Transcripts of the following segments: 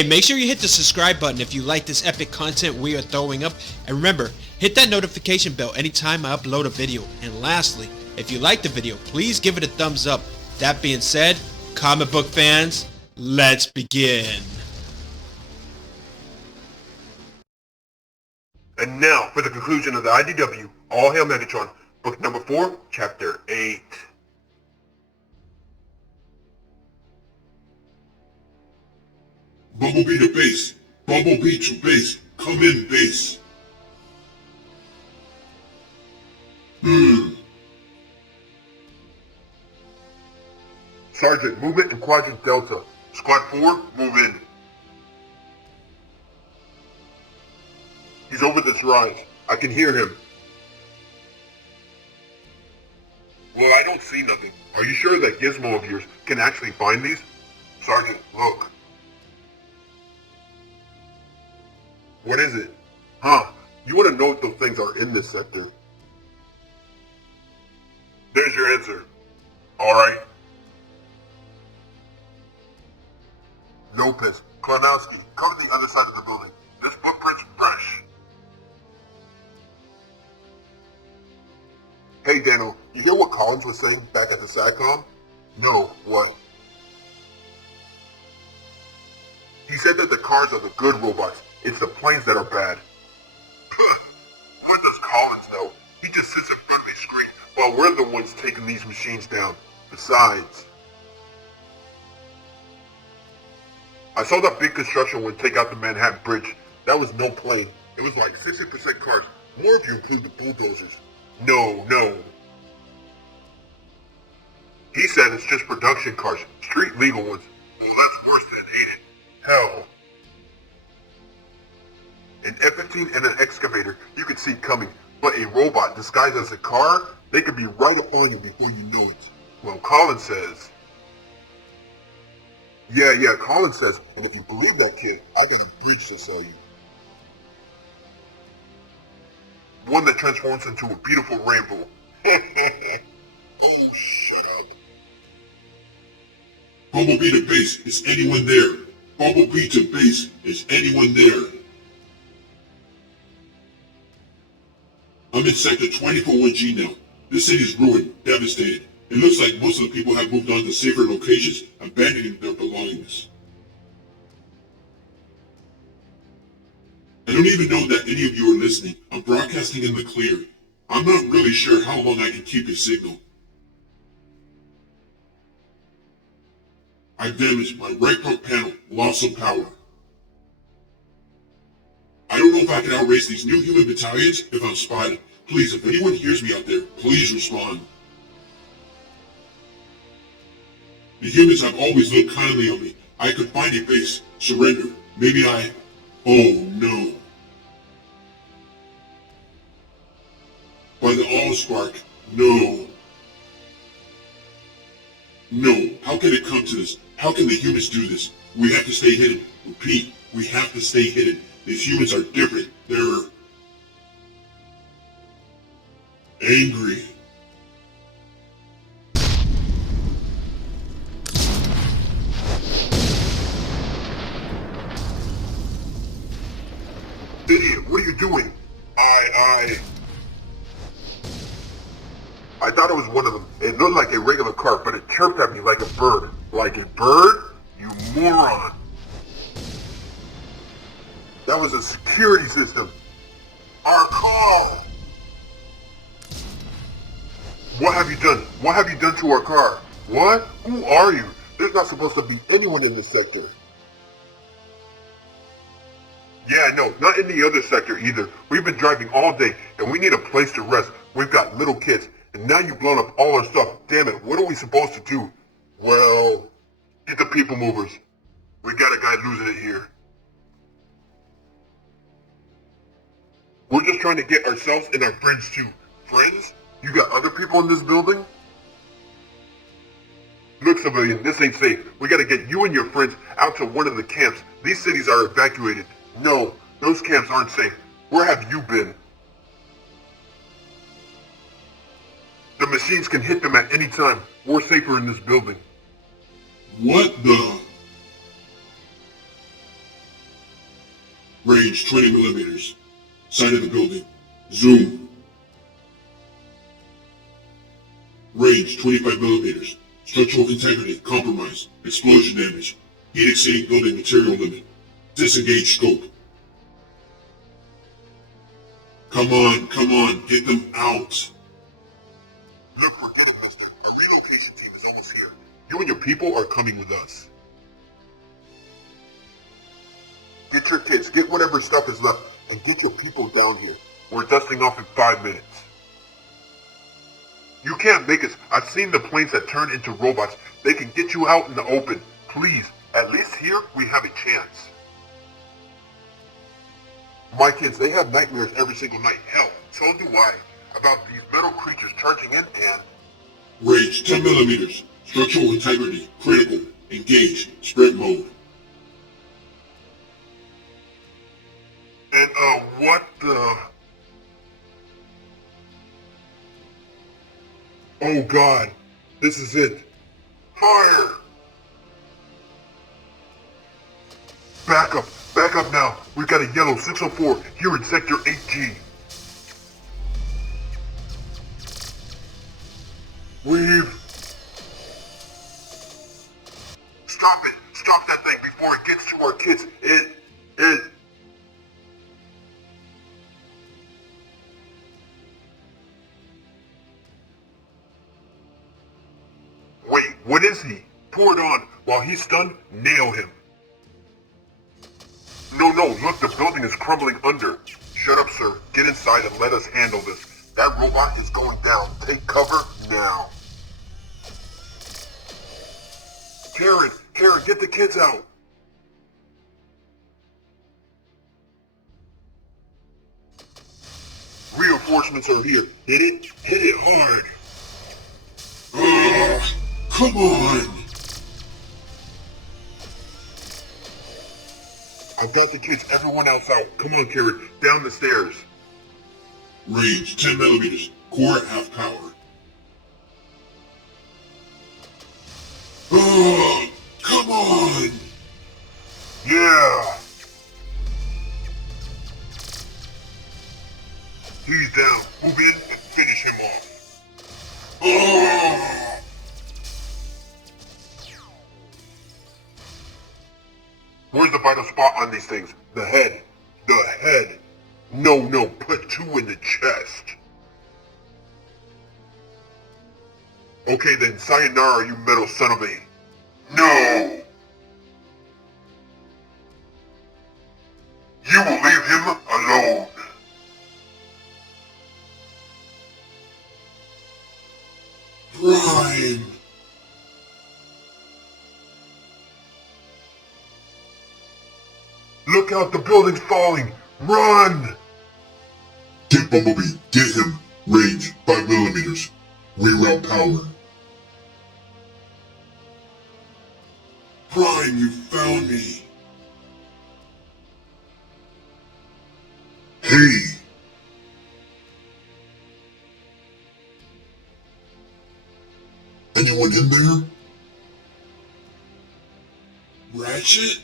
Hey, make sure you hit the subscribe button if you like this epic content we are throwing up. And remember, hit that notification bell anytime I upload a video. And lastly, if you like the video, please give it a thumbs up. That being said, comic book fans, let's begin. And now for the conclusion of the IDW, All Hail Megatron, book number 4, chapter 8. Bumblebee to base. Bumblebee to base. Come in, base. Sergeant, movement in Quadrant Delta. Squad 4, move in. He's over this rise. I can hear him. Well, I don't see nothing. Are you sure that gizmo of yours can actually find these? Sergeant, look. What is it? Huh? You want to know if those things are in this sector? There's your answer. Alright. Lopez, Klonowski, cover the other side of the building. This footprint's fresh. Hey Daniel, you hear what Collins was saying back at the SATCOM? No, what? He said that the cars are the good robots. It's the planes that are bad. What does Collins know? He just sits in front of his screen while we're the ones taking these machines down. Besides, I saw that big construction one take out the Manhattan Bridge. That was no plane. It was like 60% cars, more if you include the bulldozers. No. He said it's just production cars, street legal ones. Well, that's worse than ain't it? Hell. An F-15 and an excavator you could see coming, but a robot disguised as a car, they could be right up on you before you know it. Well, Collins says... Yeah, Collins says, and if you believe that kid, I got a bridge to sell you. One that transforms into a beautiful rainbow. Oh, shut up. Bumblebee to base. Is anyone there? Bumblebee to base. Is anyone there? I'm in Sector 241G now. This city is ruined, devastated. It looks like most of the people have moved on to safer locations, abandoning their belongings. I don't even know that any of you are listening. I'm broadcasting in the clear. I'm not really sure how long I can keep a signal. I damaged my right front panel, lost some power. I don't know if I can outrace these new human battalions if I'm spotted. Please, if anyone hears me out there, please respond. The humans have always looked kindly on me. I could find a base, surrender. Maybe I... Oh no. By the Allspark, no. No, how can it come to this? How can the humans do this? We have to stay hidden. Repeat, we have to stay hidden. These humans are different. They're... angry. Idiot, what are you doing? I thought it was one of them. It looked like a regular car, but it chirped at me like a bird. Like a bird? You moron. That was a security system. Our call! What have you done? What have you done to our car? What? Who are you? There's not supposed to be anyone in this sector. Yeah, no, not in the other sector either. We've been driving all day, and we need a place to rest. We've got little kids, and now you've blown up all our stuff. Damn it, what are we supposed to do? Well, get the people movers. We got a guy losing it here. We're just trying to get ourselves and our friends too. Friends? You got other people in this building? Look, civilian, this ain't safe. We gotta get you and your friends out to one of the camps. These cities are evacuated. No, those camps aren't safe. Where have you been? The machines can hit them at any time. We're safer in this building. What the? Range 20 millimeters. Side of the building. Zoom. Range 25 millimeters. Structural integrity compromised. Explosion damage. Heat exceeding building material limit. Disengage scope. Come on, get them out. Look, forget it, Mister. Our relocation team is almost here. You and your people are coming with us. Get your kids, get whatever stuff is left, and get your people down here. We're dusting off in 5 minutes. You can't make us. I've seen the planes that turn into robots. They can get you out in the open. Please, at least here, we have a chance. My kids, they have nightmares every single night. Hell, so do I. About these metal creatures charging in and... Range 10 millimeters. Structural integrity critical. Engage. Sprint mode. And, what the... Oh God, this is it. Fire! Back up now. We've got a yellow 604 here in Sector 8G. Stop that thing before it gets to our kids. Wait, what is he? Pour it on. While he's stunned, nail him. No, look, the building is crumbling under. Shut up, sir. Get inside and let us handle this. That robot is going down. Take cover now. Karen, get the kids out. Reinforcements are here. Hit it hard. Come on. I've got the kids, everyone else out. Come on, Karen, down the stairs. Range 10 millimeters. Core at half power. Come on. Yeah. He's down. Move in and finish him off. Where's the vital spot on these things? The head. The head. No, put 2 in the chest. Okay then, sayonara, you metal son of a... No! You will leave him alone. Prime. Look out, the building's falling! Run! Get Bumblebee. Get him. Range 5 millimeters. Reroute power. Prime, you found me. Hey. Anyone in there? Ratchet?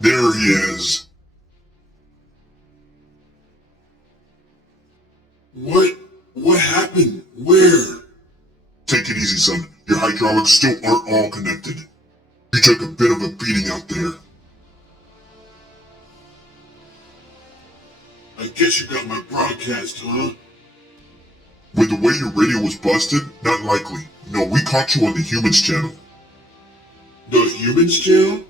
There he is. What happened? Where? Take it easy, son. Your hydraulics still aren't all connected. You took a bit of a beating out there. I guess you got my broadcast, huh? With the way your radio was busted, not likely. No, we caught you on the Humans channel. The Humans channel?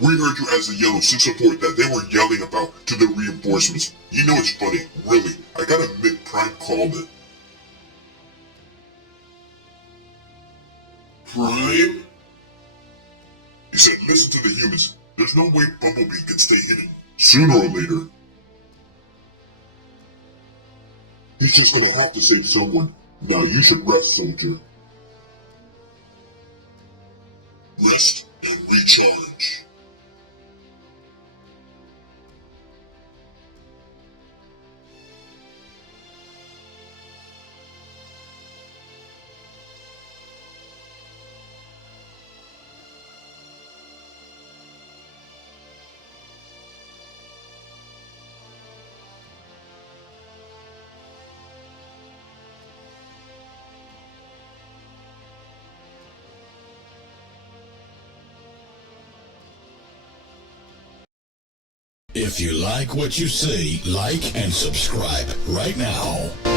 We heard you as the yellow 604 that they were yelling about to the reinforcements. You know it's funny, really. I gotta admit Prime called it. Prime? He said listen to the humans. There's no way Bumblebee can stay hidden. Sooner or later. He's just gonna have to save someone. Now you should rest, soldier. Rest and recharge. If you like what you see, like and subscribe right now.